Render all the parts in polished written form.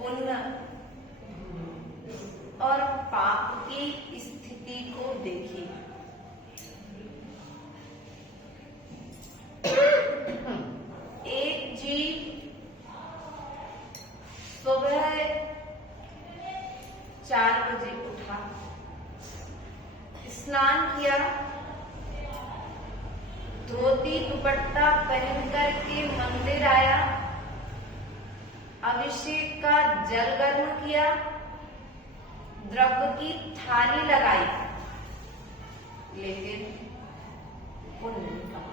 पुण्य और पाप की स्थिति को देखिए। एक जीव सुबह 4 बजे उठा, स्नान किया, धोती दुपट्टा पहन करके मंदिर आया, अभिषेक का जल गर्म किया, द्रव्य की थाली लगाई, लेकिन पुण्य नहीं कमा।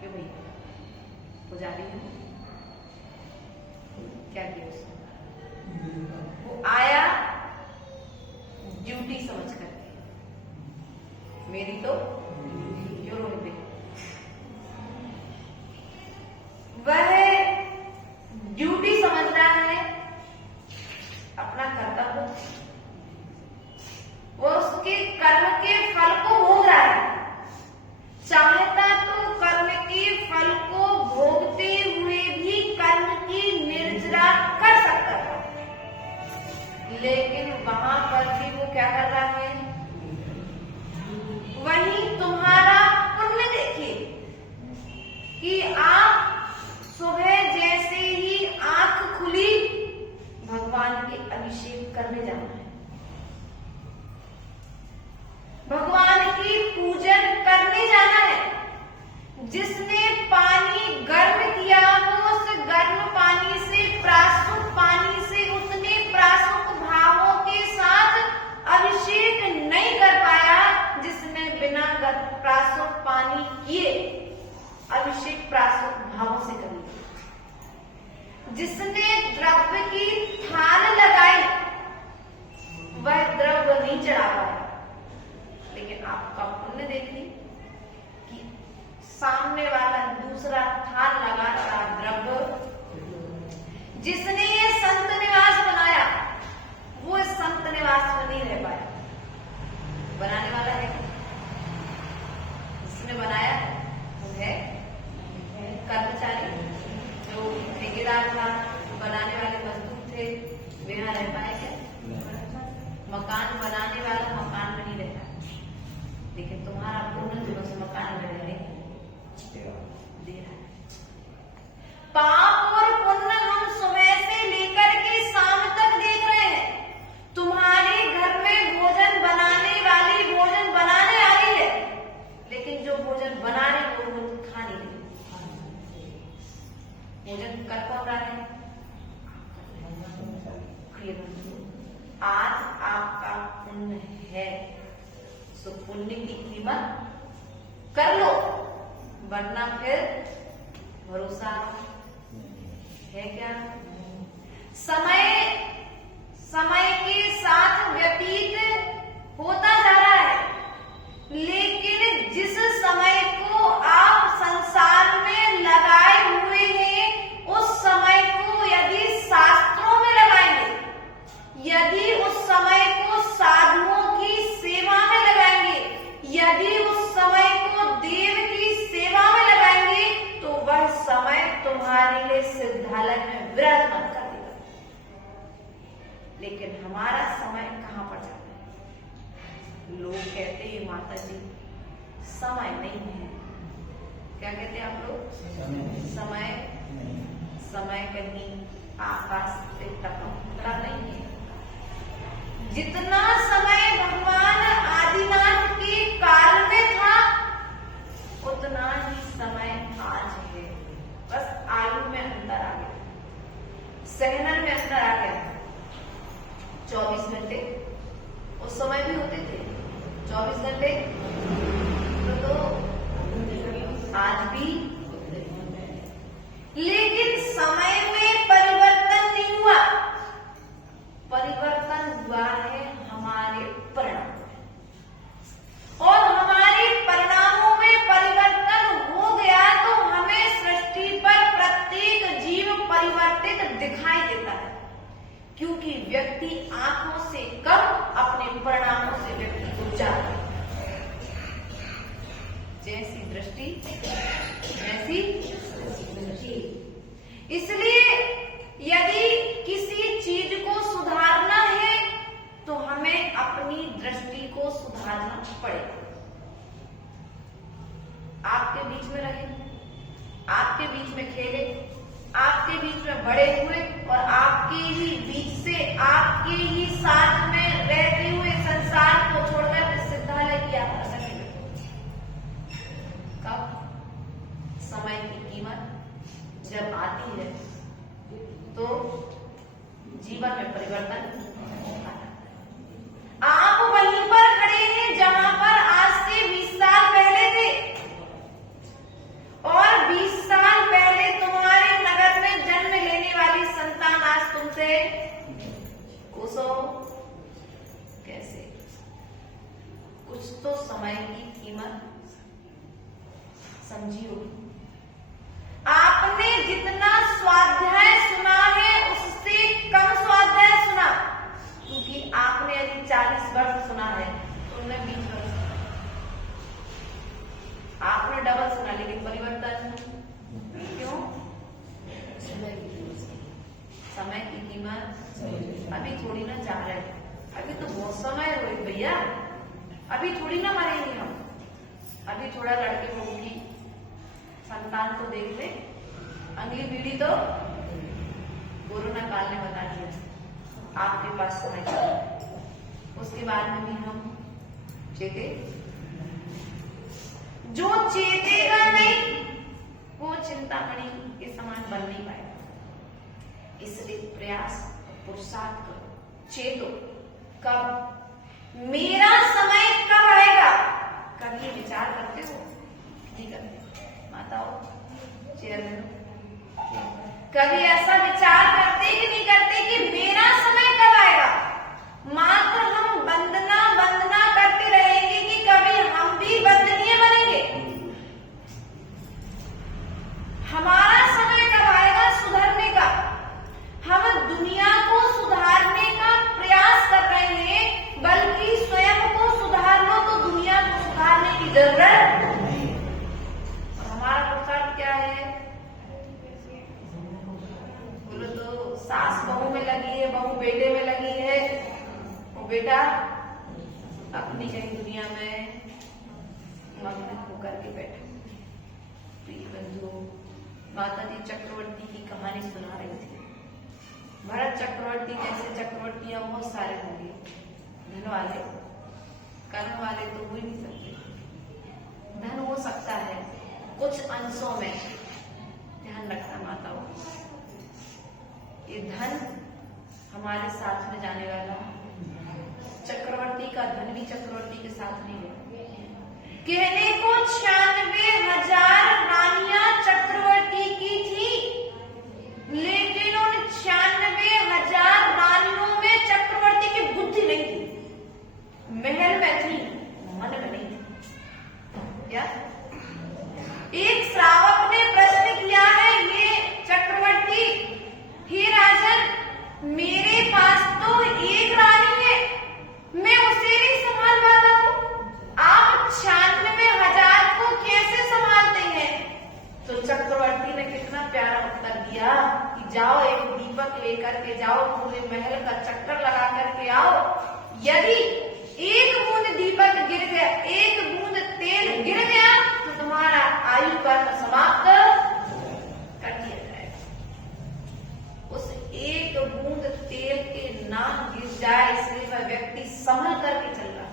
क्यों भैया? पुजारी है, क्या किया उसने? वो आया ड्यूटी समझ करके, मेरी तो क्यों रोक, वह ड्यूटी समझ रहा है, अपना कर्तव्य, वो उसके कर्म के फल को भोग रहा है। चाहता तो कर्म के फल को भोगते हुए भी कर्म की निर्जरा कर सकता था, लेकिन वहां पर भी वो क्या कर रहा है? वही तुम्हारा पुण्य देखिए कि आप सुबह जैसे ही आंख खुली भगवान के अभिषेक करने जाना है, भगवान की पूजन करने जाना है। जिसने पानी गर्म किया वो उस गर्म पानी से, प्रासुक पानी से उतने प्रासुक भावों के साथ अभिषेक नहीं कर पाया जिसने बिना प्रासुक पानी किए अभिषेक प्रासुक भावों से कर लिया। जिसने द्रव्य की थाल लगाई वह द्रव्य नहीं चढ़ा पाया, लेकिन आपका पुण्य देखिए कि सामने वाला दूसरा थाल लगा रहा द्रव्य, जिसने ये संत निवास बनाया वो इस संत निवास में नहीं रह पाया। बनाने वाला है, जिसने बनाया वो है कर्मचारी, जो ठेकेदार था, बनाने वाले मजदूर थे, वे यहाँ रह पाए क्या? मकान बनाने वाला मकान में नहीं रहता, लेकिन तुम्हारा पुण्य तुम्हें उस मकान में रहने दे रहा है। पाप और पुण्य हम सुबह से लेकर के शाम तक देख रहे हैं। तुम्हारे घर में भोजन बनाने वाली भोजन बनाने आ रही है, लेकिन जो भोजन बना रही वो खा नहीं रही। भोजन कर कौन रहा है? आज आपका पुण्य है, तो पुण्य की कीमत कर लो, वरना फिर भरोसा है क्या? समय के साथ व्यतीत होता जा रहा है, लेकिन जिस समय को आप संसार में लगाए हुए हैं उस समय को यदि शास्त्रों में लगाएंगे, यदि उस समय को साधुओं की सेवा में लगाएंगे, यदि उस समय को देव की सेवा में लगाएंगे, तो वह समय तुम्हारे लिए सिद्धालय में विराजमान कर देगा। लेकिन हमारा समय कहां पर जाता है? लोग कहते हैं माता जी समय नहीं है। क्या कहते हैं आप लोग? समय कहीं आकाश से टपकता नहीं है। जितना समय भगवान आदिनाथ के काल में था उतना ही समय आज है, बस आयु में अंतर आ गया, सहनन में अंतर आ गया। 24 घंटे उस समय भी होते थे, 24 घंटे तो आज भी, लेकिन समय में परिवर्तन नहीं हुआ। परिवर्तन हुआ है हमारे परिणाम में, और हमारे परिणामों में परिवर्तन हो गया तो हमें सृष्टि पर प्रत्येक जीव परिवर्तित दिखाई देता है, क्योंकि व्यक्ति आंखों से कम अपने परिणामों से व्यक्ति को जाता है। जैसी दृष्टि वैसी दृष्टि। इसलिए यदि किसी चीज को सुधारना है तो हमें अपनी दृष्टि को सुधारना पड़ेगा। आपके बीच में रहे, आपके बीच में खेले, आपके बीच में बड़े हुए और आपके ही बीच से आपके ही साथ में रहते हुए संसार को छोड़कर सिद्धालय की यात्रा करने लगे। कब? समय की कीमत जब आती है तो जीवन में परिवर्तन आता है। आप वहीं पर खड़े हैं जहां पर आज से 20 साल पहले थे और 20 साल पहले तुम्हारे नगर में जन्म लेने वाली संतान आज तुमसे कोसों कैसे। कुछ तो समय की कीमत समझी होगी। आपने जितना स्वाध्याय सुना है उससे कम स्वाध्याय सुना, क्योंकि आपने यदि 40 वर्ष सुना है तो उन्होंने 20 वर्ष सुना। आपने डबल सुना लेकिन परिवर्तन क्यों? समय की कीमत अभी थोड़ी ना जा रहे, अभी तो बहुत समय है रोहित भैया, अभी थोड़ी ना मरेंगे हम। अभी थोड़ा लड़के लोगों की संतान को देख ले, अगली पीढ़ी तो कोरोना काल ने बता दिया आपके पास समय चला। उसके बाद में भी हम चेते, जो चेतेगा नहीं वो चिंतामणि के समान बन नहीं पाएगा। इसलिए प्रयास पुरुषार्थ करो, चेतो। कब? मेरा समय कब आएगा? कभी विचार करते हो? नहीं करते। माताओं चेयर में कभी ऐसा विचार करते कि नहीं करते कि मेरा समय कब आएगा? मात्र हम वंदना वंदना करते रहेंगे कि कभी हम भी वंदनीय बनेंगे। हमारा समय कब आएगा सुधरने का? हम दुनिया को सुधारने का प्रयास कर रहे हैं, बल्कि स्वयं को सुधार लो तो दुनिया को सुधारने की जरूरत नहीं। और हमारा पुरुषार्थ क्या है? बोलो तो सास बहू में लगी है, बहू बेटे में लगी है, वो बेटा अपनी कहीं दुनिया में मग्न होकर के बैठे। प्रिय बंधु, माता जी चक्रवर्ती की कहानी सुना रही थी। भरत चक्रवर्ती जैसे चक्रवर्तियां बहुत सारे होंगे, धन वाले, कर्म वाले तो हो ही नहीं सकते। धन हो सकता है कुछ अंशों में, ध्यान रखना माताओं, ये धन हमारे साथ में जाने वाला। चक्रवर्ती का धन भी चक्रवर्ती के साथ नहीं है। कहने को 96,000 रानियां चक्रवर्ती की थी, लेकिन उन 96,000 रानियों में चक्रवर्ती की बुद्धि नहीं थी। महल में थी, मन में नहीं थी। क्या? एक श्रावक ने प्रश्न किया है, ये चक्रवर्ती, हे राजन, मेरे पास तो एक रानी है, मैं उसे नहीं संभाल पाता हूं, आप 96,000 को कैसे संभालते हैं? तो चक्रवर्ती ने कितना प्यारा उत्तर दिया कि जाओ एक दीपक लेकर के जाओ, पूरे महल का चक्कर लगा करके आओ। यदि एक बूंद दीपक गिर गया, एक बूंद तेल गिर गया तो तुम्हारा आयु कर्म समाप्त कर दिया जाएगा। उस एक बूंद तेल के ना गिर जाए इसलिए वह व्यक्ति संभल करके चल रहा।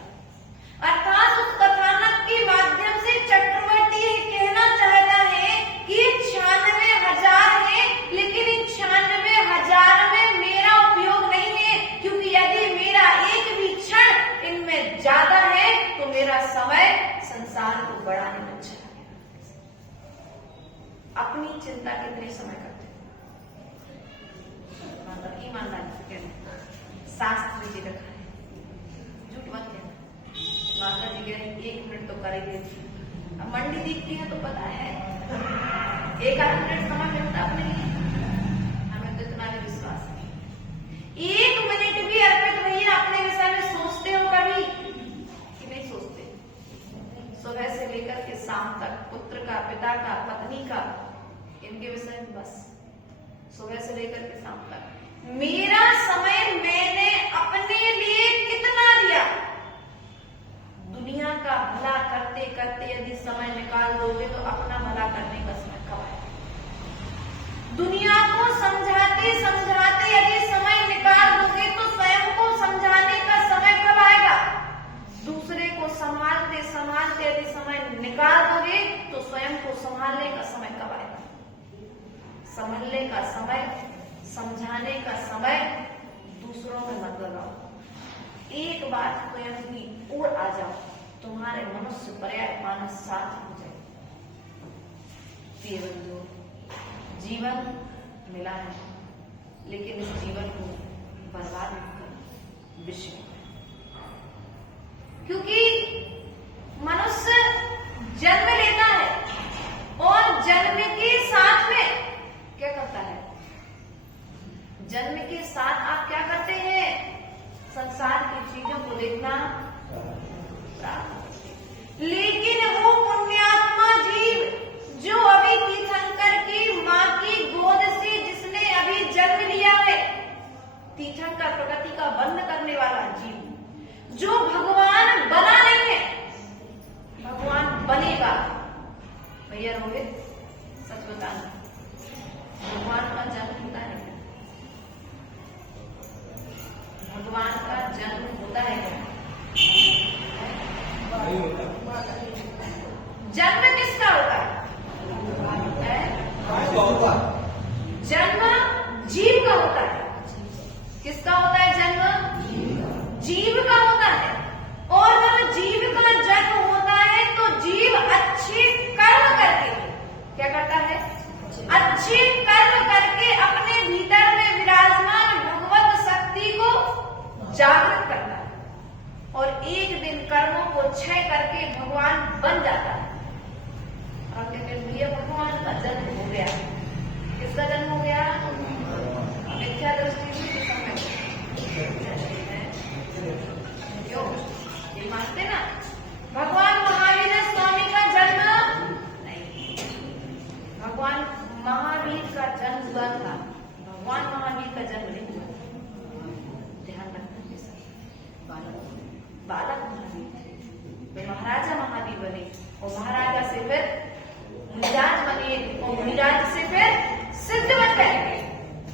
अर्थात उस कथानक के माध्यम से चक्रवर्ती ये कहना चाहता है कि 96,000 है, लेकिन इन 96,000 में मेरा उपयोग नहीं है, क्योंकि यदि मेरा एक भी क्षण इनमें ज्यादा है तो मेरा समय संसार को बढ़ाने में चला गया। अपनी चिंता कितने समय करते मतलब ईमानदारी से कहना, शास्त्र जी रखा है, झूठ मत कहना। माता जी कह रही 1 मिनट तो कर ही देती। अब मंडी दिखती है तो पता है 1 मिनट समय मिलता अपने लिए, हमें तो इतना भी विश्वास है। 1 मिनट भी अर्पित भैया अपने विषय में सोचते हो कभी कि नहीं सोचते? सुबह से लेकर के शाम तक पुत्र का, पिता का, पत्नी का, इनके विषय में बस सुबह से लेकर के शाम तक मेरा समय मैंने अपने लिए कितना दिया। दुनिया का भला करते करते यदि समय निकाल दोगे तो अपना भला करने का समय कब आएगा। दुनिया को समझाते समझाते यदि समय निकाल दोगे तो स्वयं को समझाने का समय कब आएगा। दूसरे को संभालते संभालते यदि समय निकाल दोगे तो स्वयं को संभालने का समय कब आएगा। संभलने का समय, समझाने का समय दूसरों में मत लगाओ। एक बार स्वयं की ओर आ जाओ, तुम्हारे मनुष्य पर्याय मानस साथ हो जाए। बंधु, जीवन मिला है लेकिन इस जीवन को बर्बाद मत करो विषय, क्योंकि मनुष्य जन्म लेता है और जन्म के साथ में क्या करता है। जन्म के साथ आप क्या करते हैं, संसार की चीजों को देखना प्रारंभ करते हैं। लेकिन वो पुण्यात्मा जीव जो अभी तीर्थंकर की मां की गोद से जिसने अभी जन्म लिया है, तीर्थंकर प्रकृति का बंध करने वाला जीव जो भगवान बना नहीं है, भगवान बनेगा। भैया रोहित सच बताना, भगवान का जन्म होता है क्या? भगवान का जन्म होता है क्या? जन्म किसका होता है? जन्म जीव का होता है। किसका होता है जन्म? जीव का होता है। और जब जीव का जन्म होता है तो जीव अच्छे कर्म करके क्या करता है? अच्छे कर्म करके अपने भीतर में विराजमान भगवत शक्ति को जागृत करता है और एक दिन कर्मों को क्षय करके भगवान बन जाता है। और कहते हैं भैया भगवान का जन्म हो गया। किसका जन्म हो गया? मिथ्या दृष्टि से क्यों ये मानते ना, भगवान महावीर स्वामी का जन्म नहीं, भगवान महावीर का जन्म हुआ था, भगवान महावीर का जन्म नहीं हुआ। ध्यान रखना, बालक महावीर थे, वे महाराजा महावीर बने और महाराजा से फिर मुनिराज बने और मुनिराज से फिर सिद्ध बन गए।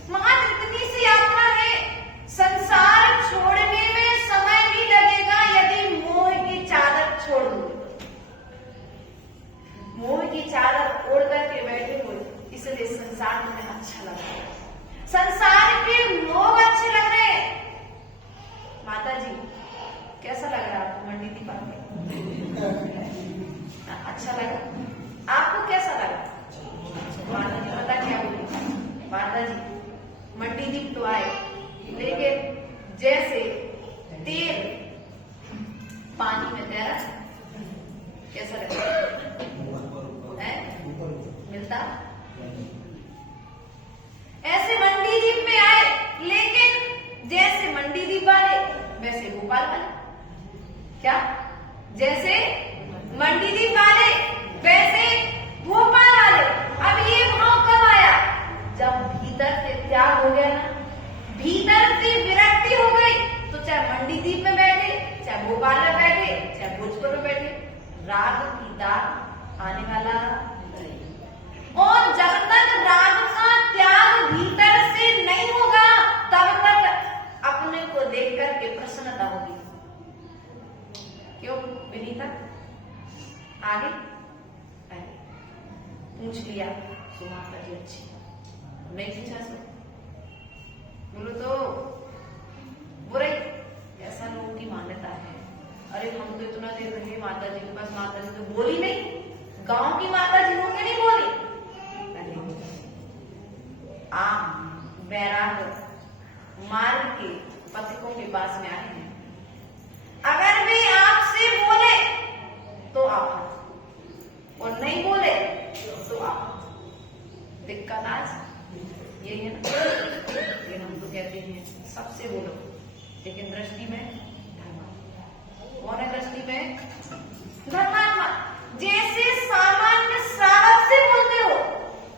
महान इतनी सी यात्रा है, संसार छोड़ने में समय नहीं लगेगा यदि मोह की चादर छोड़ दो। मोह की चादर ओढ़ करके बैठे हो, इसलिए संसार में अच्छा लग रहा है, संसार के लोग अच्छे लग रहे हैं। माता जी कैसा लग रहा है आपको मंडी दीपा में? अच्छा लगा? आपको कैसा लगा? माता जी पता क्या बोली? माता जी मंडी दीप तो आए लेकिन जैसे तेल पानी में तैरा, कैसा लगा? मिलता ऐसे मंडी दीप में आए, लेकिन जैसे मंडी दीप वाले वैसे भोपाल वाले। क्या? जैसे मंडी दीप वाले वैसे भोपाल वाले। अब ये भाव कब आया? जब भीतर से त्याग हो गया ना, भीतर से विरक्ति हो गई, तो चाहे मंडी दीप में बैठे, चाहे भोपाल में बैठे, चाहे भोजपुर में बैठे, राग की दाग आने वाला। और जब तक राग का त्याग भीतर से नहीं होगा तब तक अपने को देख करके प्रसन्नता होगी। क्यों विनीता? आगे पूछ लिया सुमाता जी अच्छी नहीं पूछा सो बोलो तो बुराई, ऐसा लोगों की मान्यता है। अरे हम तो इतना देर रहे माता जी के पास, माता जी तो बोली नहीं, गांव की माता जी होंगे नहीं बोली। आप बैराग मार्ग के पथिकों के पास में आए हैं, अगर वे आपसे बोले तो आप और नहीं बोले तो आप। दिक्कत आज यही है ना, लेकिन हम तो कहते हैं सबसे बोलो, लेकिन दृष्टि में धर्मात्मा। कौन है दृष्टि में? धर्मात्मा। जैसे सामान्य श्रावक से बोलते हो,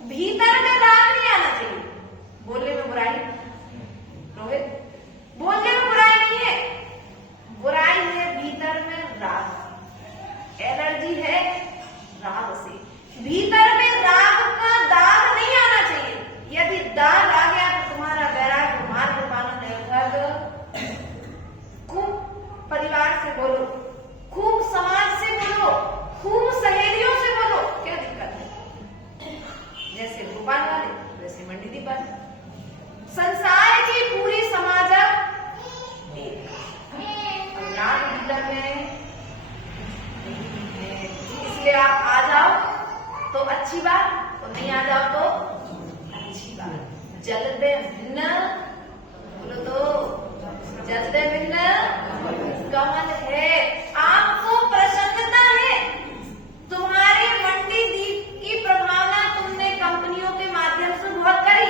भीतर में राग नहीं आना चाहिए। में बुराई? रोहित, बोलने में बुराई नहीं है, बुराई है भीतर में राग, एलर्जी है राग से। भीतर में राग का दाग नहीं आना चाहिए। यदि दाग आ गया तो तुम्हारा वैराग्य मार्ग पाना निरर्थक। खूब परिवार से बोलो, खूब समाज से बोलो, खूब सहेलियों से बोलो, क्या दिक्कत है? जैसे भोपाल वाले वैसे मंडी दीप वाले। संसार की पूरी समाजक एक राग भीतर में, इसलिए आप आ जाओ तो अच्छी बात, और नहीं आ जाओ तो अच्छी बात। जलते भिन्न, बोलो तो जलते भिन्न कमल है। आपको प्रसन्नता है, तुम्हारे मंडी दीप की प्रभावना तुमने कंपनियों के माध्यम से बहुत करी,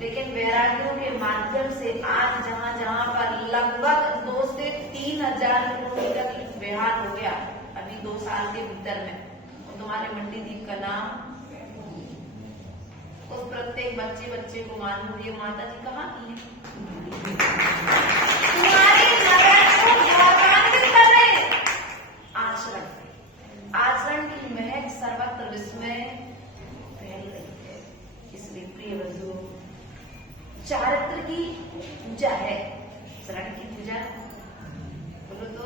लेकिन वैराग्यों के माध्यम से आज जहां जहां पर लगभग 2 से 3 हजार किलोमीटर व्यवहार हो गया अभी 2 साल के भीतर में, तुम्हारे मंडी दीप का नाम उस प्रत्येक बच्चे को मालूम है माता जी कहाँ की है। तुम्हारी नगर को गौरवान्वित कर रहे हैं। आचरण की महक सर्वत्र विस्मय फैल रही है। इसलिए प्रिय बंधुओं, चारित्र की पूजा है, शरण की पूजा। बोलो तो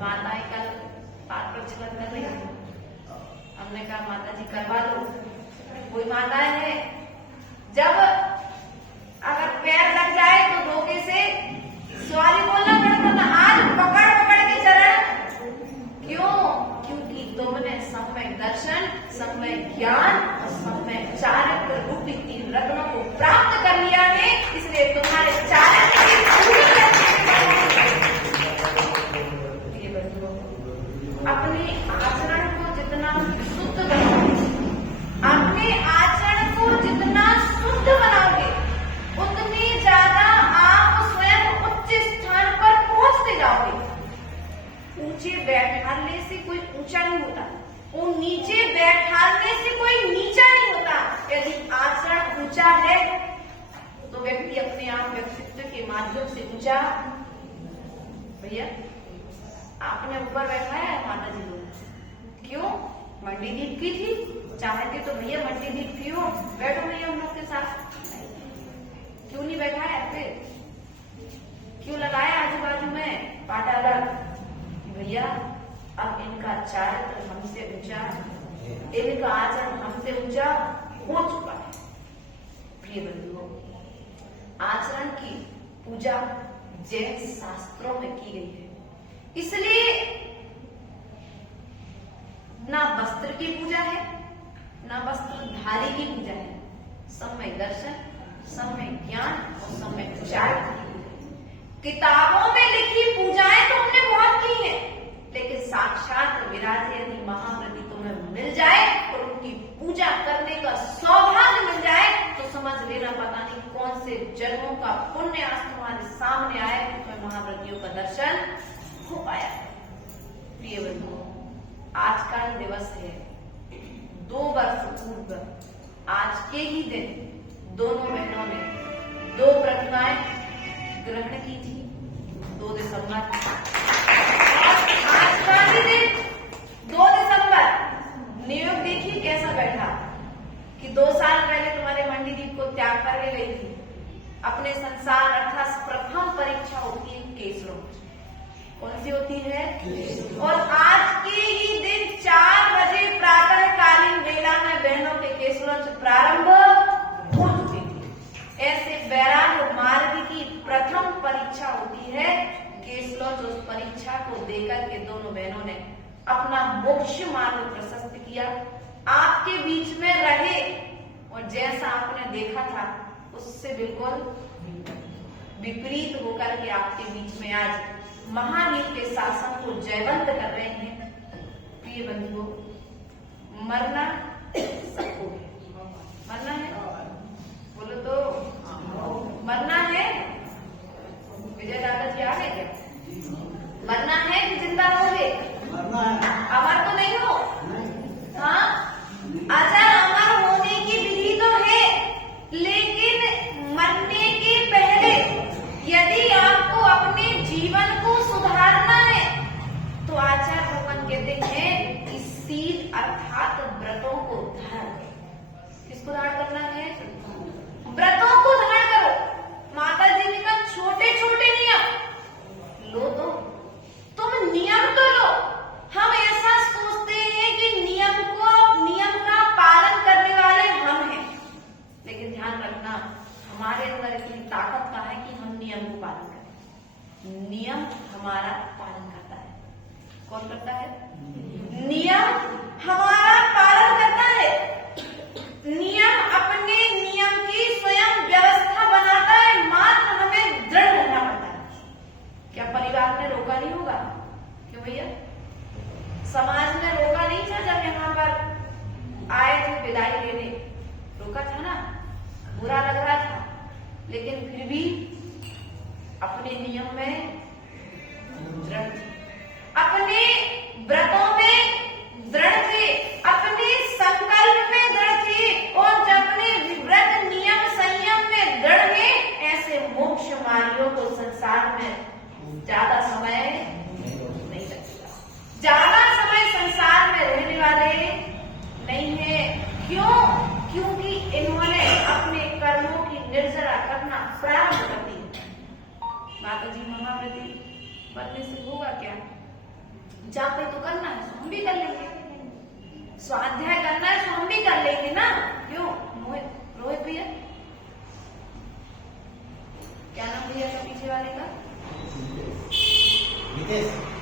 माताएं कल पाठ प्रचलन कर रही है, हमने कहा माता जी करवा लो। कोई माताएं हैं जब अगर पैर लग जाए तो धोखे से सॉरी बोलना पड़ता था, आज पकड़ पकड़ के चरण। क्यों? क्योंकि तुमने सम्यक दर्शन, सम्यक ज्ञान और सम्यक चारित्र रूपी 3 रत्नों को प्राप्त कर लिया है। इसलिए तुम्हारे चारित्र की अपने आचरण को जितना शुद्ध बनाओगे, अपने आचरण को जितना शुद्ध बनाओगे, उतनी ज्यादा आप स्वयं उच्च स्थान पर पहुंचते जाओगे। ऊंचे बैठाने से कोई ऊंचा नहीं होता, वो नीचे बैठाने से कोई नीचा नहीं होता। यदि आचरण ऊंचा है तो व्यक्ति अपने आप व्यक्तित्व के माध्यम से ऊंचा। भैया आपने ऊपर बैठाया है माता जी को, क्यों? मंडी दीप की थी, चाहते तो भैया मंडी दीप की हो, बैठो भैया हम लोग के साथ। क्यों नहीं बैठाया? फिर क्यों लगाया आजू बाजू में पाटालक? भैया अब इनका चारित्र हमसे ऊंचा, इनका आचरण हमसे ऊंचा हो चुका है। प्रिय बंधुओं, आचरण की पूजा जैन शास्त्रों में की गई है। इसलिए ना वस्त्र की पूजा है, ना वस्त्रधारी की पूजा है, सम्यक दर्शन, सम्यक ज्ञान और सम्यक चारित्र की पूजा है। किताबों में लिखी पूजाएं तो हमने बहुत की हैं, लेकिन साक्षात विराजे यदि महाव्रती तुम्हें मिल जाए और उनकी पूजा करने का सौभाग्य मिल जाए तो समझ लेना पता नहीं कौन से जन्मों का पुण्य आज तुम्हारे सामने आए, तुम्हें महाव्रतियों का दर्शन हो पाया। प्रिय बंधुओं, आज का ही दिवस है। 2 वर्ष पूर्व आज के ही दिन दोनों बहनों ने 2 प्रतिमाएं ग्रहण की थी, 2 दिसंबर। आज का ही दिन 2 दिसंबर। नियोग देखिए कैसा बैठा कि 2 साल पहले तुम्हारे मंडी दीप को त्याग करके गई थी। अपने संसार अर्थात प्रथम परीक्षा होती है केसरों, कौन सी होती है? और आज के ही दिन 4 बजे प्रातःकालीन वेला में बहनों के केसरों से प्रारंभ हो चुकी थी। ऐसे वैराग्य मार्ग की प्रथम परीक्षा होती है केसरों। उस परीक्षा को देकर के दोनों बहनों ने अपना मोक्ष मार्ग प्रशस्त किया, आपके बीच में रहे और जैसा आपने देखा था उससे बिल्कुल विपरीत होकर के आपके बीच में आज महावीर के शासन को जयवंत कर रहे हैं। प्रिय बंधुओं, मरना सबको है, मरना है, बोलो तो मरना है। विजय दादा जी आ गए क्या? मरना है कि जिंदा रहोगे? अमर तो नहीं हो? हाँ, अच्छा, अमर होने की विधि तो है, लेकिन हमारे अंदर इतनी ताकत का है कि हम नियम को पालन करें। नियम हमारा पालन करता है। कौन करता है? नियम हमारा पालन करता है। नियम अपने नियम की स्वयं व्यवस्था बनाता है, मात्र हमें दृढ़ रहना पड़ता है। क्या परिवार ने रोका नहीं होगा? क्यों भैया? समाज ने रोका नहीं था जब यहाँ पर आए थे विदाई लेने? रोका था ना, बुरा लग रहा था, लेकिन फिर भी अपने नियम में दृढ़ थे, अपने व्रतों में दृढ़ थे, अपने संकल्प में दृढ़ थे, और जब अपने व्रत नियम संयम में दृढ़ है, ऐसे मोक्ष मार्गियों को संसार में ज्यादा समय नहीं लगेगा, ज्यादा समय संसार में रहने वाले नहीं है। क्यों? क्योंकि इन्होंने अपने कर्मों की निर्जरा करना प्रारंभ कर दी। माता जी महाव्रती बनने से होगा क्या? जापे तो करना है, हम भी कर लेंगे। स्वाध्याय करना है, हम भी कर लेंगे ना। क्यों? रोहित भैया, क्या नाम भैया था पीछे वाले का?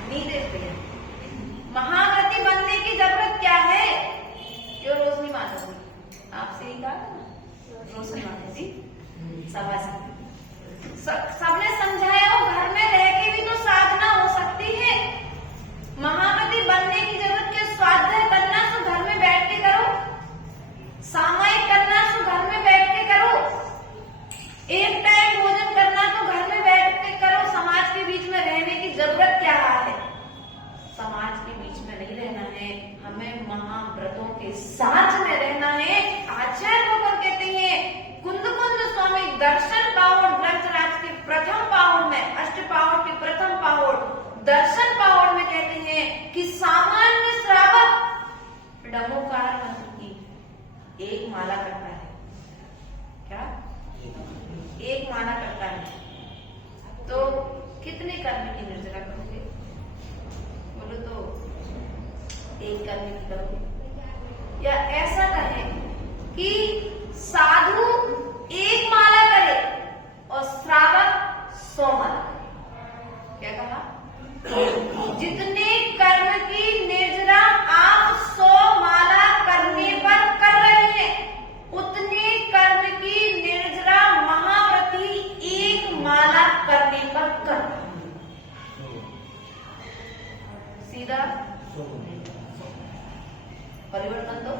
नीतेश भैया। महाव्रती बनने की जरूरत क्या है? क्यों रोशनी माता जी? आपसे ही कहा ना, रोशनी माता जी सबने समझाया हो, घर में रह के भी तो साधना हो सकती है। महाव्रती बनने की जरूरत क्या? स्वाध्याय करना तो घर में बैठ के करो, सामायिक करना तो घर में बैठ के करो, एक टाइम भोजन करना तो घर में बैठ के करो। समाज के बीच में रहने की जरूरत क्या है? समाज के बीच में नहीं रहना है, हमें महाव्रतों के साथ में रहना है। आचार्य होकर कहते हैं, कुंद स्वामी दर्शन पावड़ ग्रंथराज के प्रथम पावड़ में, अष्ट पावड़ के प्रथम पावड़ दर्शन पावड़ में कहते हैं कि सामान्य श्रावक डमोकार मंत्र की एक माला करता है। क्या? एक माला करता है तो कितने कर्म की निर्जरा करोगे? बोलो तो एक कर्म की करोगे? या ऐसा कहे कि साधु एक माला करे और श्रावक 100 माला करे। क्या कहा? जितने कर्म की निर्जरा आप 100 माला करने पर कर रहे हैं, उतने कर्म की निर्जरा महाव्रती एक माला करने पर कर रहे हैं। सीधा परिवर्तन तो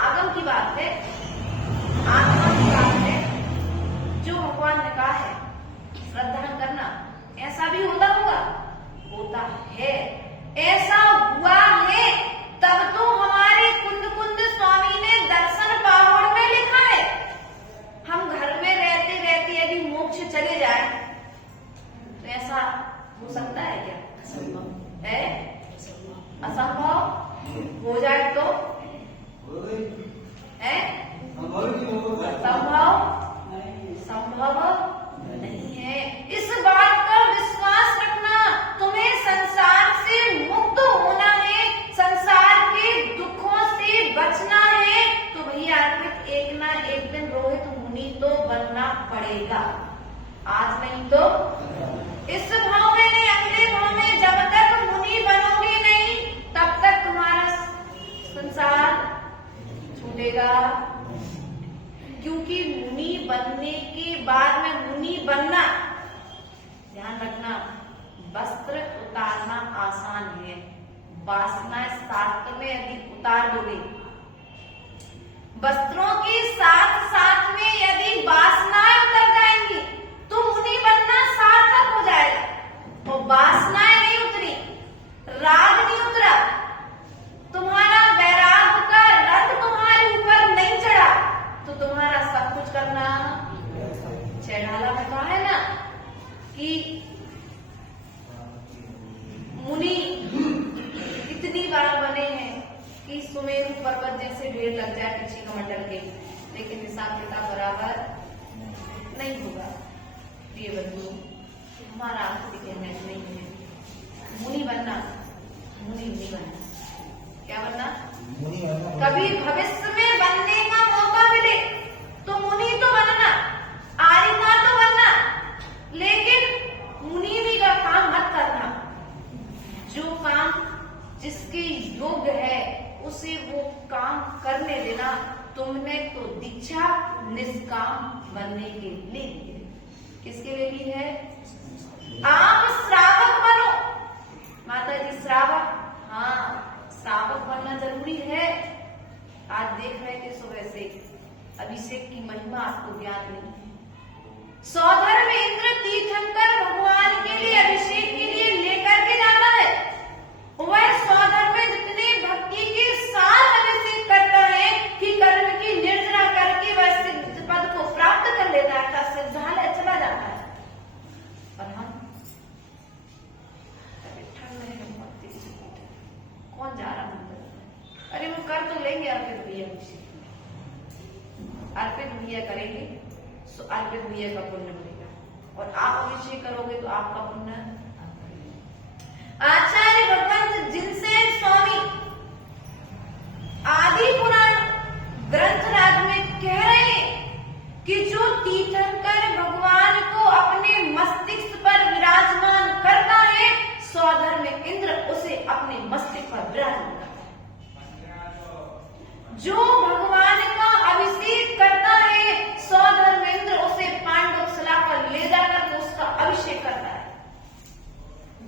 आगम की बात है, आत्मा की बात है। जो भगवान ने कहा है श्रद्धा करना, ऐसा भी होता होगा, होता है, ऐसा हुआ है, तब तो हमारे कुंद स्वामी ने दर्शन पावड़ में लिखा है। हम घर में रहते रहते यदि मोक्ष चले जाए तो ऐसा हो सकता है क्या? असंभव है। असंभव हो जाए तो है संभव नहीं है। इस बात का विश्वास रखना, तुम्हें संसार से मुक्त होना है, संसार के दुखों से बचना है, तो भैया एक ना एक दिन रोहित मुनि तो बनना पड़ेगा। आज नहीं तो इस भाव में नहीं, अगले भाव में। जब तक मुनि बनोगे नहीं, तब तक तुम्हारा संसार छूटेगा। क्योंकि मुनि बनने के बाद में, मुनि बनना, ध्यान रखना, वस्त्र उतारना आसान है, वासना साथ में यदि उतार दोगे, वस्त्रों के साथ साथ में यदि वासनाएं उतर जाएंगी तो मुनि बनना सार्थक हो जाएगा। तो वासनाएं नहीं उतरी, राग नहीं उतरा, तुम्हारा वैराग का रथ तुम्हारे ऊपर नहीं चढ़ा, तो तुम्हारा सब कुछ करना चढ़ाला में कहा है ना कि मुनि इतनी बार बने हैं कि सुमेरु पर्वत जैसे ढेर लग जाए पीछे कमंडल के, लेकिन हिसाब किताब बराबर नहीं होगा। प्रिय बंधु, हमारा आपसे कहना नहीं है मुनि बनना, मुनि नहीं बनना। क्या बनना? मुनि बनना। कभी भविष्य में बनने का मौका मिले तो मुनि तो बनना, लिए ले ली है। किसके लिए ली है? आप श्रावक बनो। माता जी श्रावक, हाँ श्रावक बनना जरूरी है। आज देख रहे थे सुबह से अभिषेक की महिमा आपको ज्ञान नहीं है। सौधर्म इंद्र तीर्थंकर भगवान के लिए अभिषेक के लिए लेकर के जाता है। वह सौधर्म में जितने भक्ति के साथ अभिषेक करता है कि कर्म की निर्जरा करके वह सिद्ध पद को प्राप्त कर लेता है, सिद्धालय चला जाता है। और हम ठंड में कौन जा रहा मंदिर? अरे वो कर तो लेंगे अर्पित भैया, अर्पित भैया करेंगे, अर्पित भैया का पुण्य बनेगा और आप अभिषेक करोगे तो आपका पुण्य। आचार्य भगवंत जिनसेन स्वामी आदि पुराण ग्रंथराज में कह रहे हैं कि जो तीर्थंकर भगवान को अपने मस्तिष्क पर विराजमान करता है, सौधर्म में इंद्र उसे अपने मस्तिष्क पर विराजमान करता है। जो भगवान का अभिषेक करता है, सौधर्म इंद्र उसे पांडवशिला पर ले जाकर उसका अभिषेक करता है।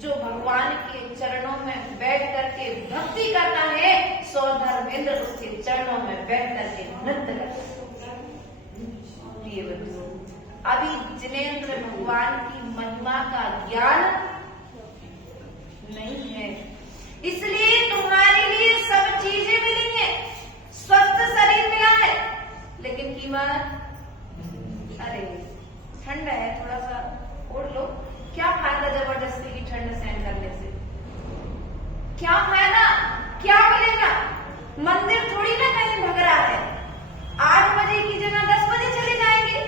जो भगवान के चरणों में बैठ करके भक्ति करता है, सौधर्म इंद्र उसके चरणों में बैठ करके नृत्य करता है। प्रिय बंधुओं, अभी जिनेंद्र भगवान की महिमा का ज्ञान नहीं है, इसलिए तुम्हारे लिए सब चीजें मिली हैं, स्वस्थ शरीर मिला है, लेकिन कीमत अरे ठंड है, थोड़ा सा ओढ़ लो। क्या फायदा जबरदस्ती की ठंड सहन करने से? क्या फायदा? क्या मिलेगा? मंदिर थोड़ी ना कहीं भग रहा है। 8 बजे की जगह 10 बजे चले जाएंगे।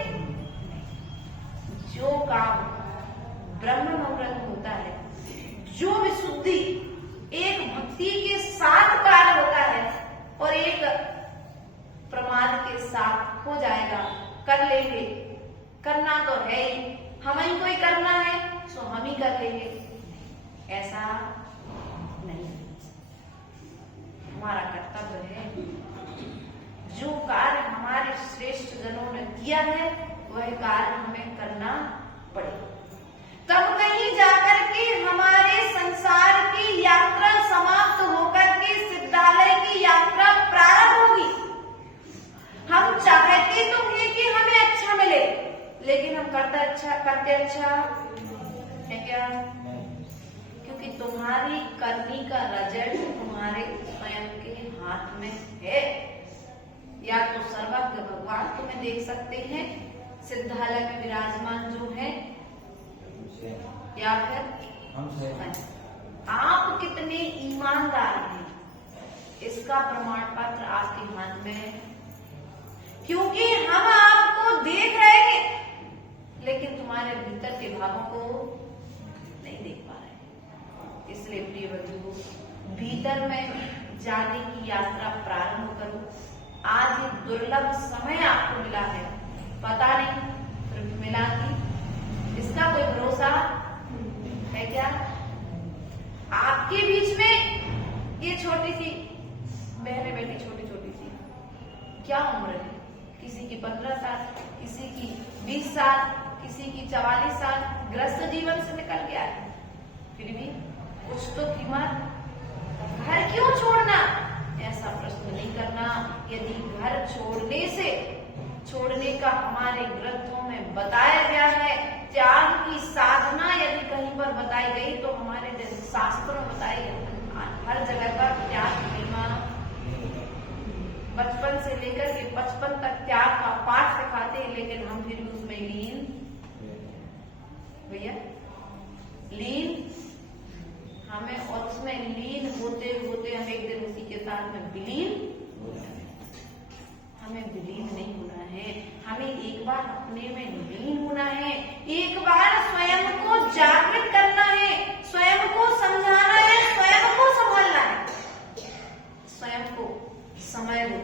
जो काम ब्रह्म मुहूर्त होता है, जो विशुद्धि एक भक्ति के साथ कार्य होता है और एक प्रमाद के साथ हो जाएगा, कर लेंगे। करना तो है ही, हम ही को ही करना है, सो हम ही कर लेंगे, ऐसा नहीं। हमारा कर्तव्य है, जो कार्य हमारे श्रेष्ठ जनों ने किया है वह कार्य हमें करना पड़ेगा। तब कहीं जाकर के हमारे संसार की यात्रा समाप्त होकर के सिद्धालय की यात्रा प्रारंभ होगी। हम चाहते तो हैं कि हमें अच्छा मिले, लेकिन हम करते अच्छा है क्या? क्योंकि तुम्हारी करनी का रिजल्ट तुम्हारे स्वयं के हाथ में है। या तो सर्वज्ञ भगवान तुम्हें देख सकते हैं सिद्धालय में विराजमान जो है, या फिर आप कितने ईमानदार हैं, इसका प्रमाण पत्र आपके हाथ में है। क्योंकि हम आपको देख रहे हैं, लेकिन तुम्हारे भीतर के भावों को नहीं देख पा रहे। इसलिए प्रिय बंधुओं, भीतर में जाने की यात्रा प्रारंभ करो। आज ये दुर्लभ समय आपको मिला है, पता नहीं फिर मिला कि इसका कोई भरोसा है क्या? आपके बीच में ये छोटी सी बहनें बैठी, छोटी छोटी सी, क्या उम्र है? किसी की 15 साल, किसी की 20 साल, किसी की 44 साल, ग्रस्त जीवन से निकल गया है। फिर भी कुछ तो कीमत। घर क्यों छोड़ना? ऐसा प्रश्न नहीं करना। यदि घर छोड़ने का हमारे ग्रंथों में बताया गया है, त्याग की साधना यदि कहीं पर बताई गई तो हमारे शास्त्रों में बताई गई। हर जगह पर त्याग की महिमा, बचपन से लेकर के 55 तक त्याग का पाठ सिखाते हैं, लेकिन हम फिर भी उसमें लीन, भैया लीन, हमें और उसमें लीन होते होते हम एक दिन उसी के साथ में विलीन, हमें विलीन नहीं होना है। हमें एक बार अपने में लीन होना है, एक बार स्वयं को जागृत करना है, स्वयं को समझाना है, स्वयं को संभालना है। स्वयं को समय दो।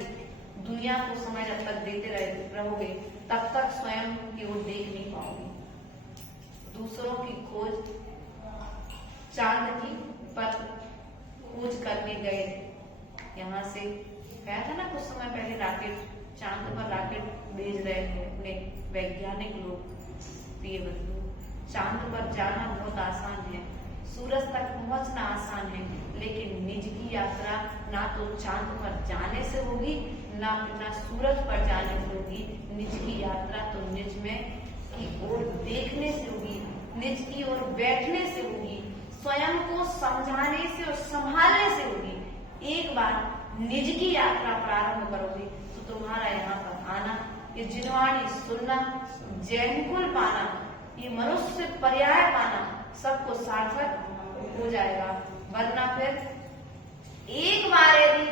दुनिया को समय जब तक देते रहोगे तब तक स्वयं की ओर देख नहीं पाओगे। दूसरों की खोज, चांद की पर खोज करने गए, यहाँ से गया था ना कुछ समय पहले रॉकेट, चांद पर रॉकेट भेज रहे हैं अपने वैज्ञानिक लोग। प्रिय बंधु, चांद पर जाना बहुत आसान है, सूरज तक पहुंचना आसान है, लेकिन निज की यात्रा ना तो चांद पर जाने से होगी ना सूरज पर जाने से होगी। निज की यात्रा तो निज में की ओर देखने से होगी, निज की ओर बैठने से होगी, स्वयं को समझाने से और संभालने से होगी। एक बार निज की यात्रा प्रारंभ करोगे तो तुम्हारा यहाँ पर आना, ये जिनवाणी सुनना, जैनकुल पाना, ये मनुष्य पर्याय पाना सबको सार्थक हो जाएगा। वरना फिर एक बार यदि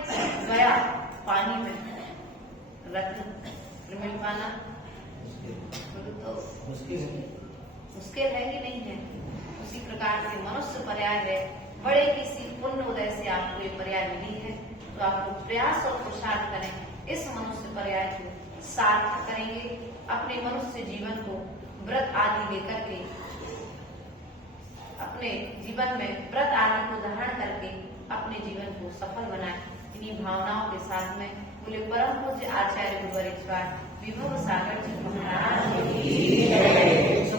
गया पानी में रत्न मिल पाना तो मुश्किल है कि नहीं है। उसी प्रकार से मनुष्य पर्याय है, बड़े किसी पुण्य उदय से आपको ये पर्याय मिली है, तो आपको प्रयास और पुरुषार्थ करें, इस मनुष्य पर्याय को सार्थक करेंगे। अपने मनुष्य जीवन को व्रत आदि लेकर के, अपने जीवन में व्रत आदि को धारण करके अपने जीवन को सफल बनाएं। इन्हीं भावनाओं के साथ में बोले परम पूज्य आचार्य गुरुवर विभव सागर जी महाराज की जय।